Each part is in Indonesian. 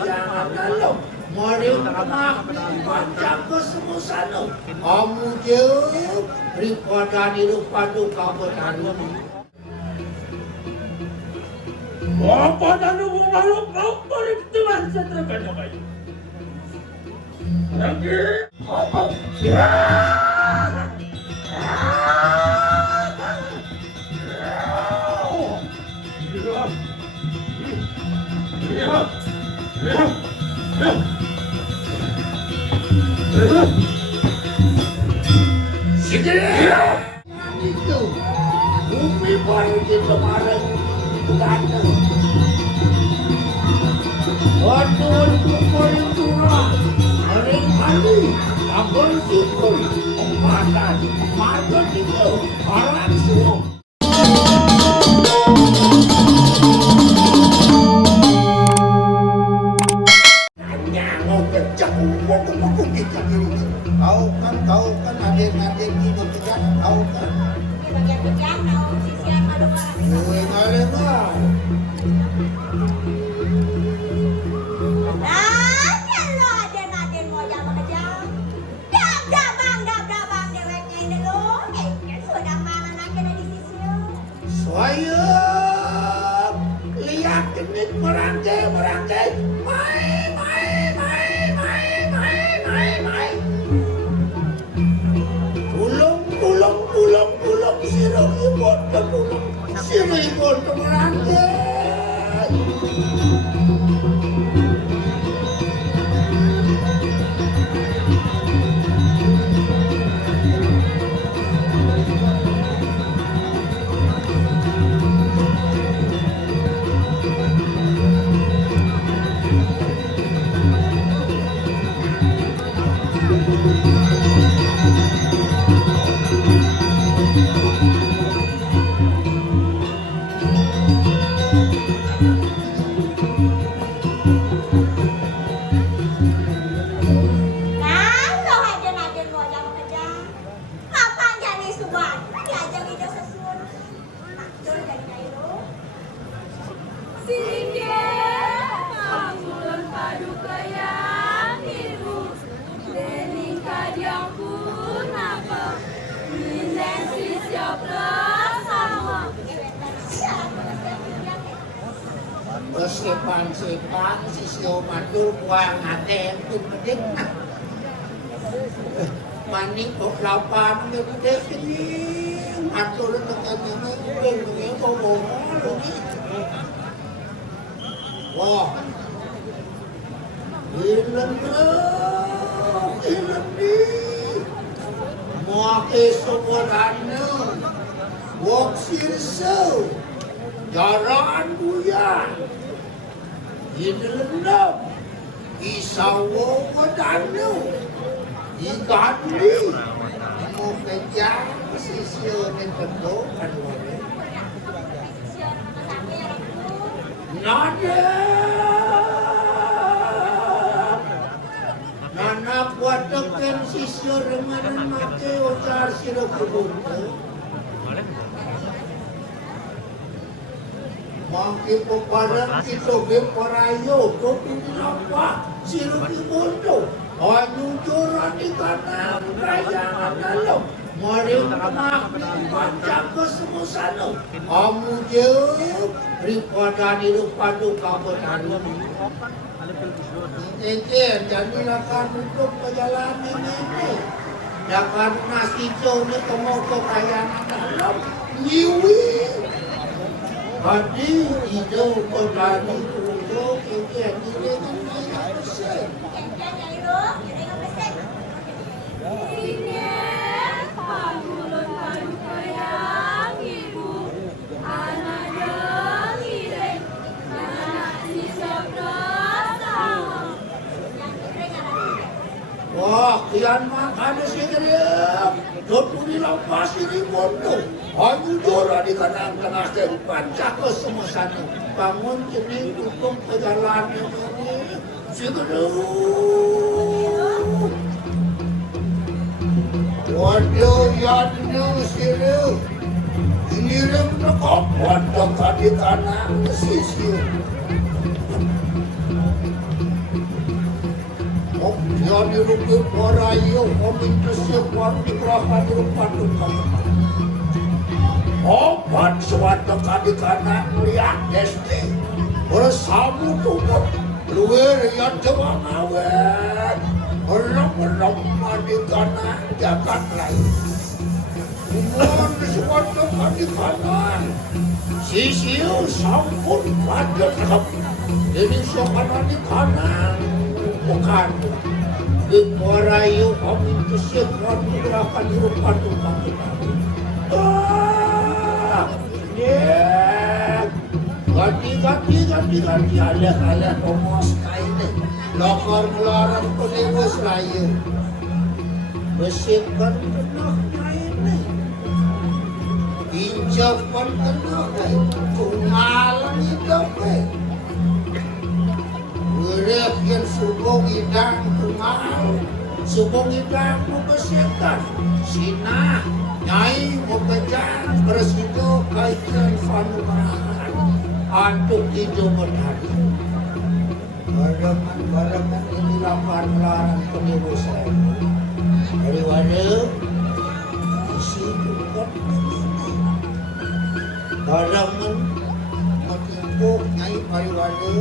kayangan lalu Mariu tengah panjang kesemusanu Kamu jauh Rikodan hidup padu Penataran Apa dan makhluk perhitungan seterusnya kayu lagi apa ya itu bumi baru kemarin datang Waduh pukul curah hari kali abon sikul empatan margot itu orang semua Tahu kan adik-adik itu tidak tahu kan Bagian-bagian tahu sisian madu marah. Aden lo aden mau yang bekerja. Dah bang deweknya ini lo. Sudah mana nak kena di sisi. Saya lihat ini merangkai main Pulang sirah ibon terpulang sirah ibon merangkai Sepang sisyo madul buang aten tu penting nak maning kok lapan gede sini madul tekannya udah begini bobo lagi wah ilan ni mau kesokorannya wok sirso jaraan buyan Hidlendam, isawo wadanu, igandi, mo kejang sisyo ni tendo kanwale. Nada, nanak wadakan sisyo remanan mate ocar siro kubunto. Mangki pepadang itu beparayo kopi apa sirupi bondo anyu joran di kanan kayangan lalu Mariu tengah panjang kesemusanu Kamu jauh Rikodan hidup padu Penataran Ejen jadilah kan untuk perjalanan ini Dakan nasi jauh ni kemau ke kayangan dalam Nyiwi Hadi hijau petani untuk ikan dengan banyak besar. Ini pagulon padu kayang ibu anak dengire anak sisap sama. Wah, kian makan si kerem. Jodoh di lapas ini bondo. Ayu jora di kanan tengah dari pancak ke semua sana. Bangun jenis tutup ke jalan ini. Si gedung. Waduh, yadu siru. Ini rem nekop wadah di kanan sisi. kami rukun warayo kami tersiapkan di belakang di rumah kami. Obat suatu kali kanak melihat desti bersamu tubuh luar yang jawab awet orang-orang mandi kanak jagat lain. Umur suatu kali kanak sisiu sampun pada kami. Ini sokanan di kanan bukan di warayo kami tersiapkan di belakang di rumah kami. Ganti alih-alih pemos kaine lokor melarang penewes layu bersihkan kenah kaine injapan kenah kaine tungalan hidupnya urip yang subong idang tungal subong idang bersihkan sinah Nyai Pejeng Presiden Pejeng Panugrahan antuk hijau menari. Barengan ini lapan larang penebusan. Dari mana? Isi bukan ini. Barengan mengikup Nyai Pariwana.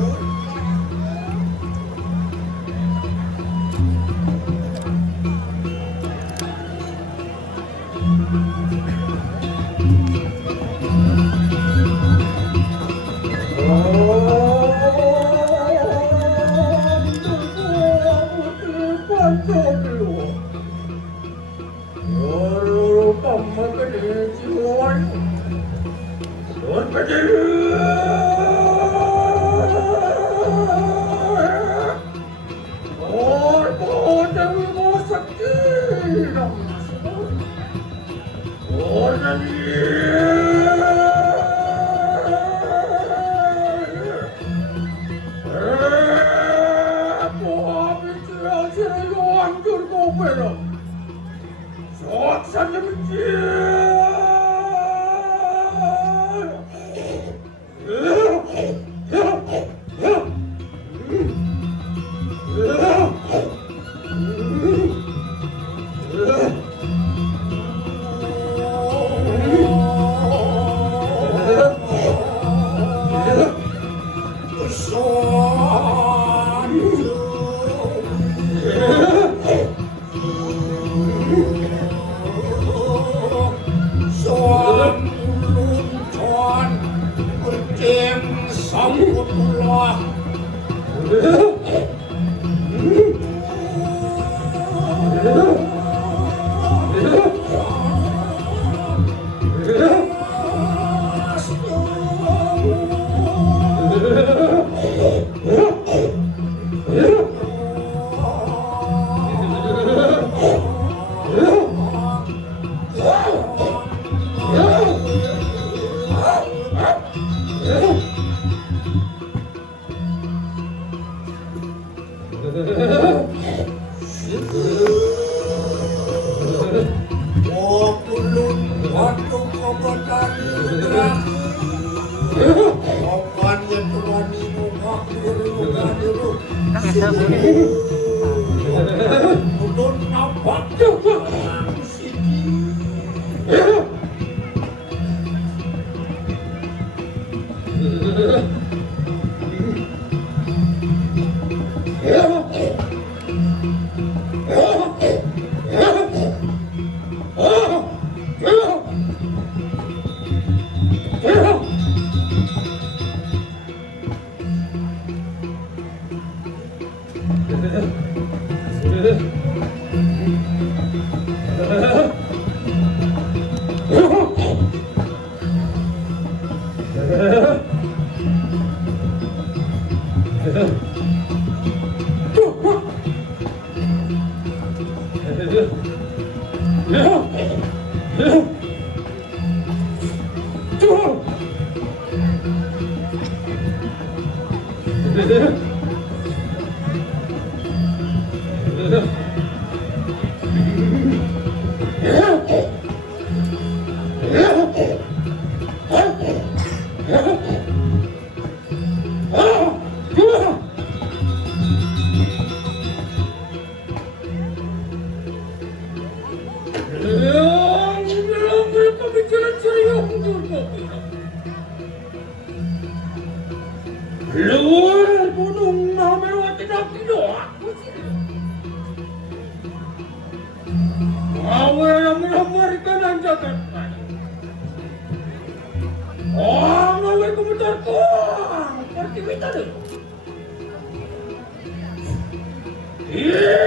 iya.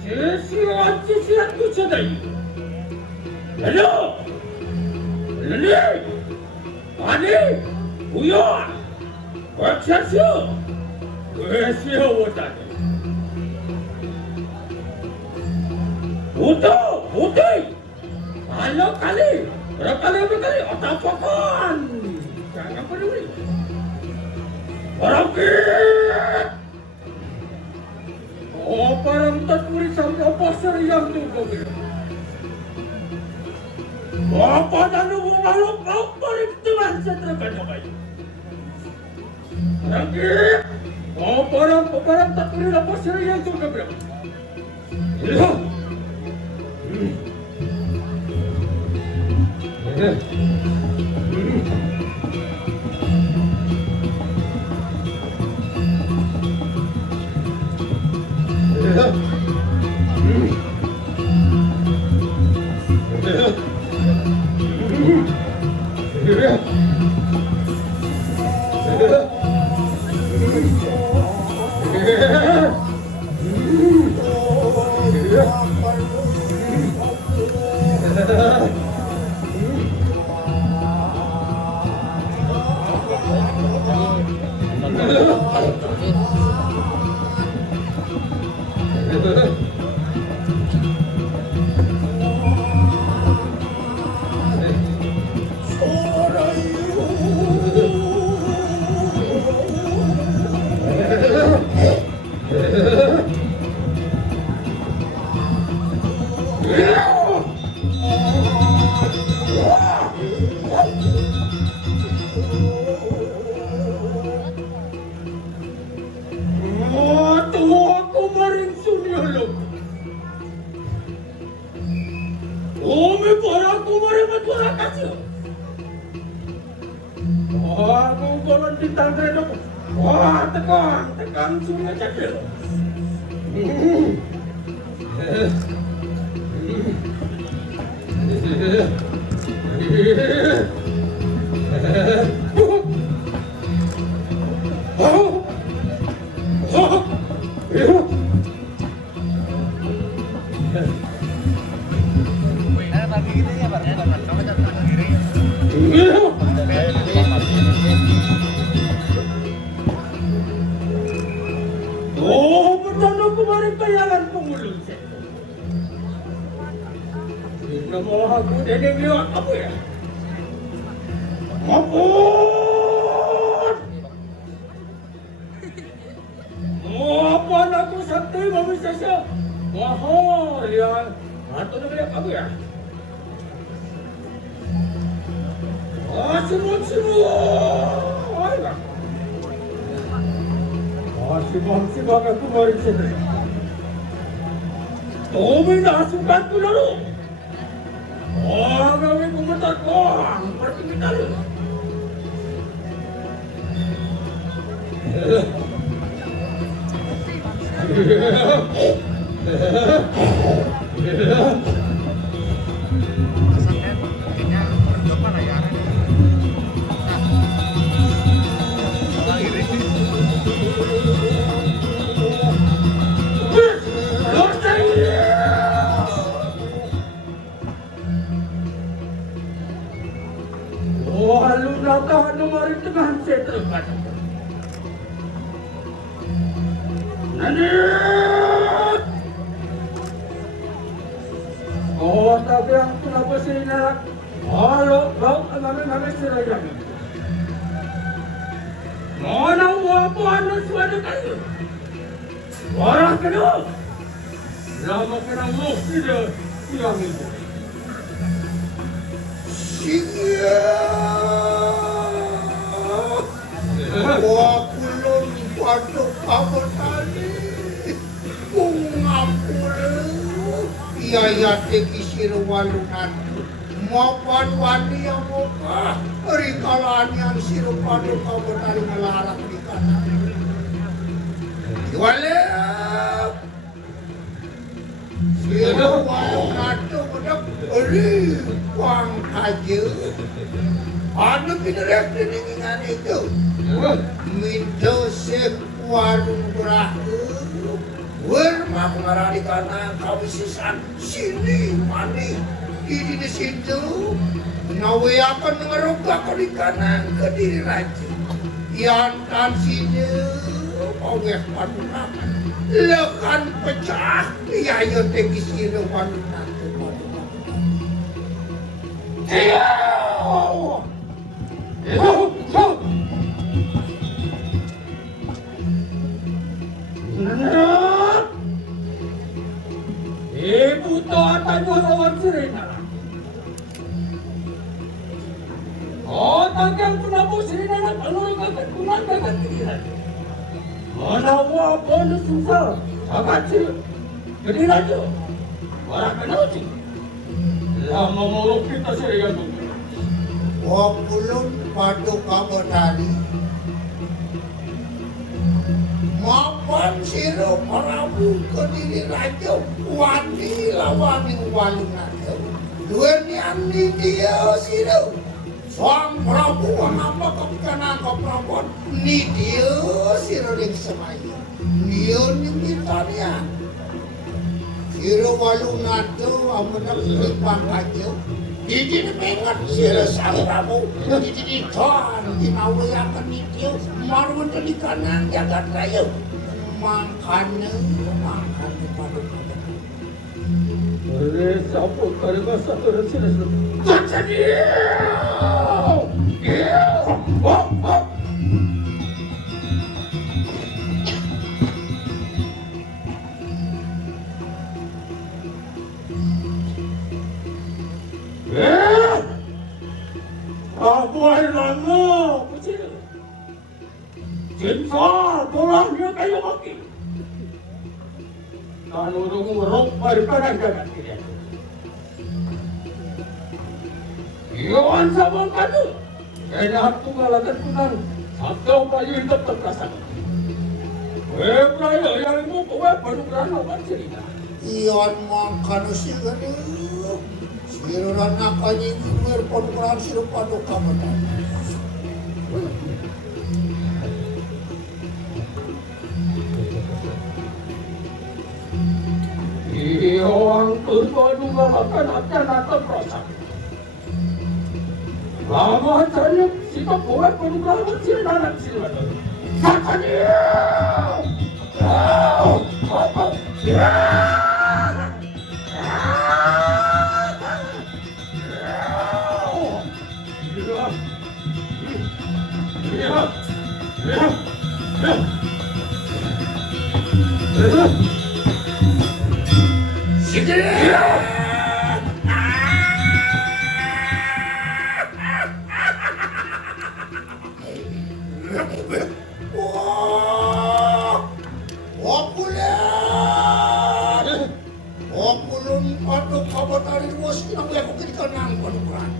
Sesilahan sisihan ku sedai. Halo, Leni, Ani, Uyo, Baksasyo, Kesyo Wotani. Putih, halo kali, berkali, otak pokon. Jangan peduli. Barangkit! Oh, parang taturi sampai pasar yang tunggu bilang. Bapak dan lubung lalu kau perhitungan seterusnya kayu. Barangkit! Oh, parang taturi pasar yang tunggu bilang. Iya. Tekan sungai cakil. Oh, betul kemarin bayangan pengulung saya. Tidak mau aku dedeng lewat apa ya? Ampun! Mau apa aku sakti mami sasa? Mahal ya. Atau nak lihat apa ya? Semua. Ayolah. Sibang aku mari sini. Tomi nasukan tu lalu. Oh, kami kumentar kong, pergi kita lalu. Oh, halu nakah nomor tengah saya terlepas. Nanit! Oh, tapi ang kenapa sih nak? Halo, kami seragam. Mana apa anu suara kayu? Orang kenal. Nama kena mesti dia yang itu. Wakulon pada kamu tadi mengapur iya tekisir walunan maupun wani yang muka rikalan yang sirup pada kamu tadi melarang di kanan walep sirup walunan itu benar riwang kaje Ano pinarek diningan itu? Minto warung berahu. Werma mengarani karena kawisisan sini mani. Ini di situ. Nawe akan mengerugak di kanan ke diri raja. Yang tan sini. Paweh Panugrahan. Lekan pecah. Ya yo tegis sini Panugrahan. Ibu tata lawan sirena. Oh, tagang punamu sirena kalau kaget kunan kaget kiriran. Manawa pun susah, agak sih. Jadi raja, orang kenal sih. Lama mau kita sirena tu. Wapulun Paduka Betari. Mapan siro Prabu Kediri Raja wani lawani walung aja. Dua nian di dia siro. Sang Prabu apa kepikana ke Prabu ni dia siro yang semaya. Dia ni mitanya. Siro walung aja amunak lipang aja. Jadi mengat siro sang Prabu. Jadi dituan dinawe akan itu marun di kanan jagat raya. Makanya Paduka. Siapa karena satu sila. Baca dia. Aku lama kecil. Cinta tulangnya kayu maki. Kalorong urok daripada jagat kita. Iwan sama kanu. Kaya aku ngalakan kunang. Sabtu payu hidup terkasan. Praya yang mo kuwe Panugrahan awan cerita. Iwan makan siya siro na nakanying Panugrahan siro Paduka Betari. Iwan Panugrahan akan atau proses. Lama saja kita kuwe Panugrahan cerita nak sila. Sakanya. Wapulun Paduka Betari was kinamaya ko kini kanang Panugrahan.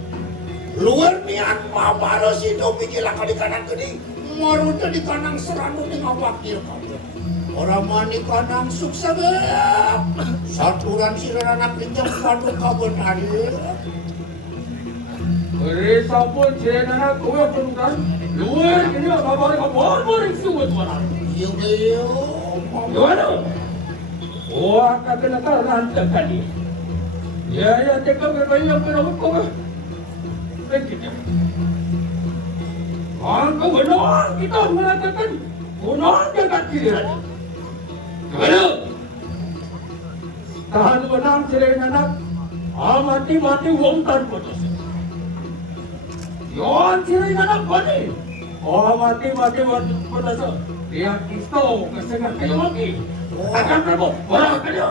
Luar niyan mabalos ito bigila ka di kanang kini. Marun di kanang serano ni ngawakil ka. Orang mani kanang suksagap. Saturan sila anak ninjang Paduka Betari. Resa pun cerita nak kuwe Panugrahan. Luar ini kabar kabar suwet mana. Iyo. Luar. Wah, kagak nakal nanti kali. Ya, cekap kayu yang kau begitu. Angka benar kita mengatakan benar jagat kiriran. Benar. Tahan benang cerita nak. Mati wong tan putus. Yon cerita nak bani. Mati putus. Dia isto kesengat kayu lagi. Akan Prabu, orang kayu.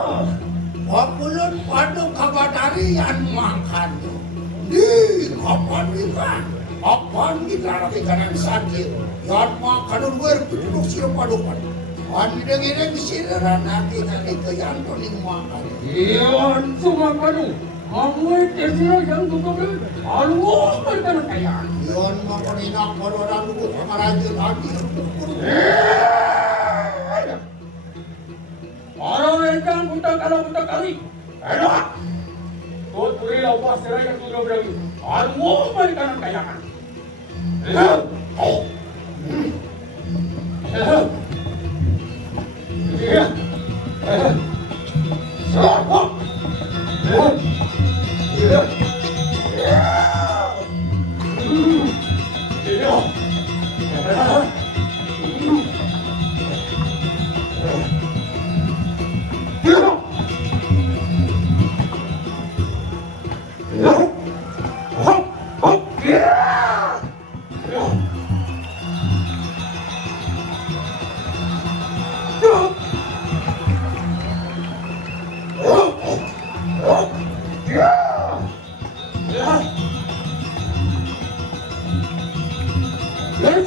Wapulun Paduka Betari yang makan. Di kapan kita? Kapan kita lagi kanang sakit? Yang makan luar penduduk sila Paduka. Ani dengireng sila nanti itu yang paling makan. Iwan semua kanu. Kamu sila yang tukang alus berkanang kaya. Iwan makan inak orang dulu sama raja lagi. Orang yang buta kali. Enak. Tuh puri lawas serai yang tujuh beragi. Alus berkanang kaya.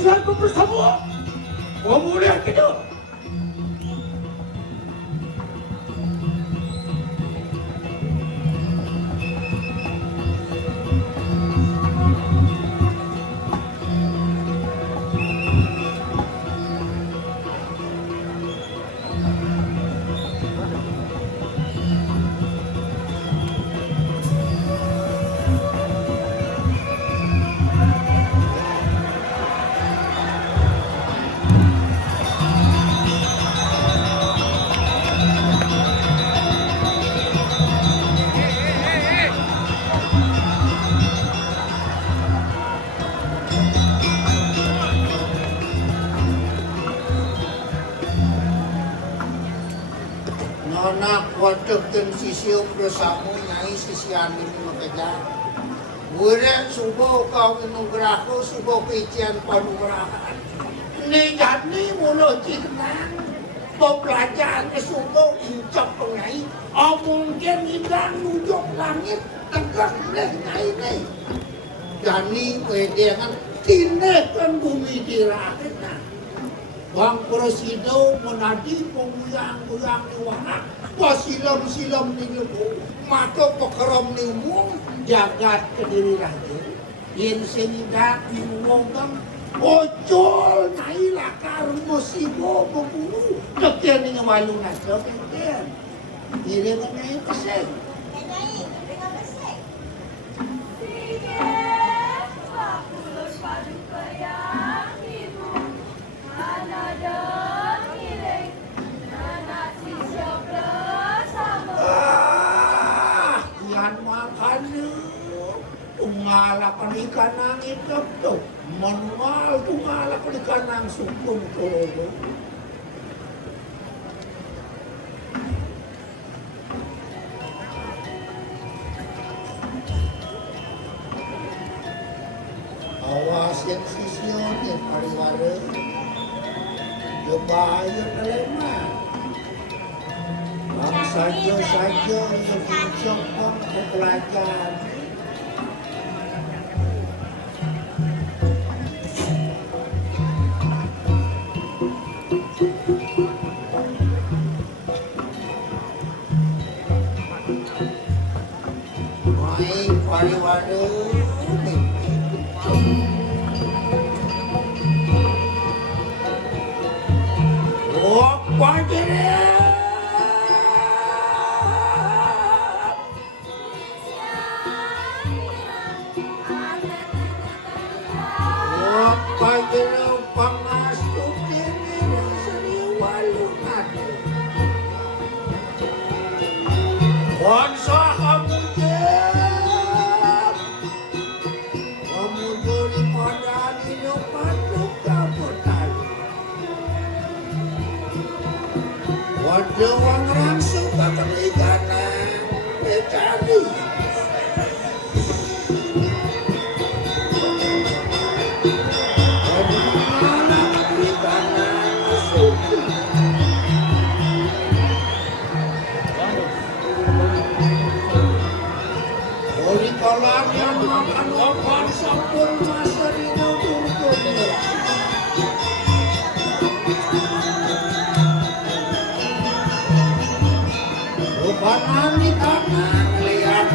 Aku bersama pemuda kita. Anak wadah dan sisio bersama nyai sisian ini makanya Gurek subuh kau inugraho subuh kecian Panugrahan ini jadi mulut ciknang pembelajaran subuh ucap nyai mungkin hidang nujok langit tegak deh nyai nih jadi kedengan tindakan bumi dirahit Bang Presiden menadi penguyang-uyang di wanak, pasilam-silam di lebu, maka pekeram di umum, jagat kediri raja. Yang senidak di umum, ojol nailah karma sibo berburu, kekian dengan walu naso kekian. Ini mengenai pesek. Nyai, dengan pesek. Yan makan tungalak ikan nangit itu manual tungalak ikan nang sukum todo. Awas yang sisionya pariwara bahaya kelemahan. Bang saja sebujok pelajar. Baik pariwara. Wang rangsung bakal ikanan cari Oli kolam yang makan opan sampun masa dino turutnya Panani tangan lihat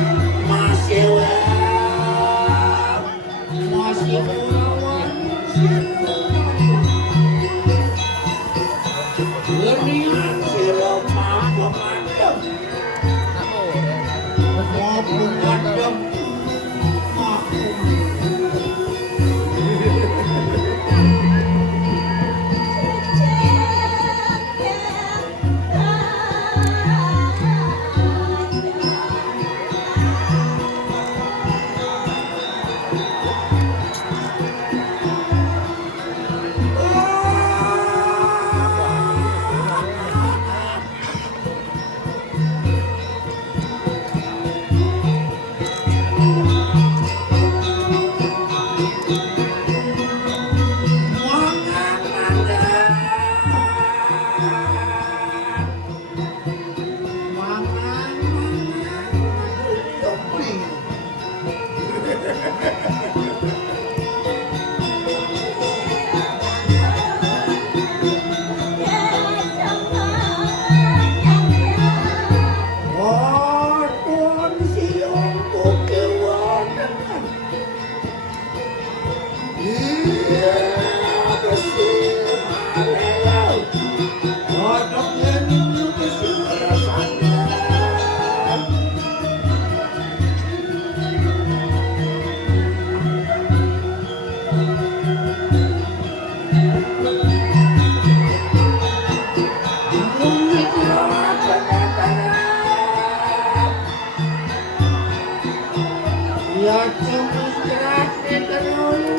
Ya cuma geraknya terlalu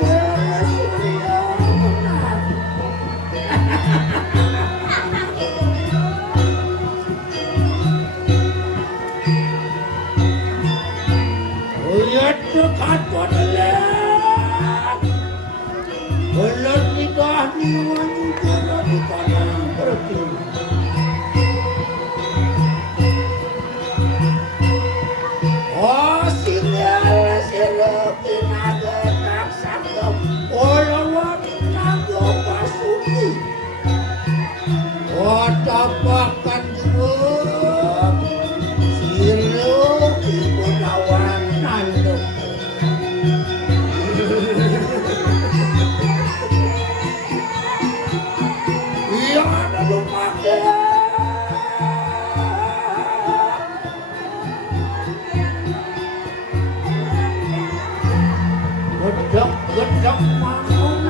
surya. Lihat dekat kodelan. Belum nikah niwan juga di tanah pergi. Oh singgah sirukin ada tak sanggup. Olawan naga pasuki. Oh tapakan juga. Siruk ibu nawan nanduk. Iya ada lumayan. Gedek mangun.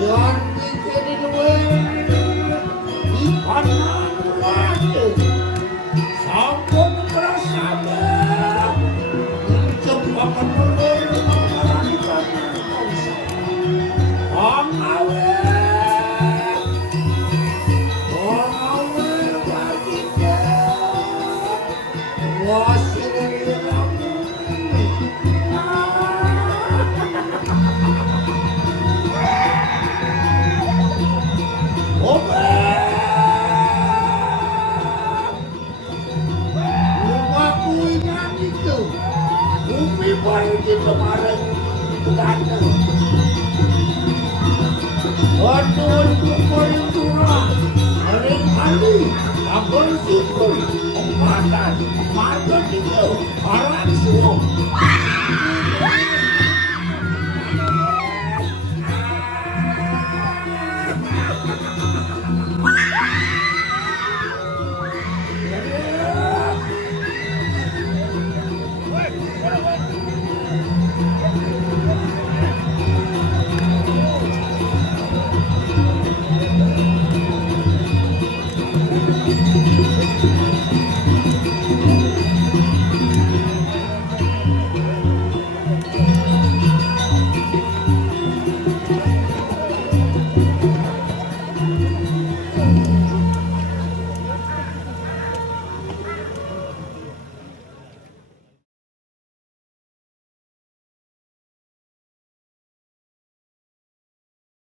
Yan bikin duit di Panugrahan. Sampun bersama Jepang berlalu mengalamikan Pangawe baginya wasir ramu Umi baru di kemarin ganteng. Aduh, kumpulin curah. Sering kali, agon sikul, umpatan, marga itu, orang semua,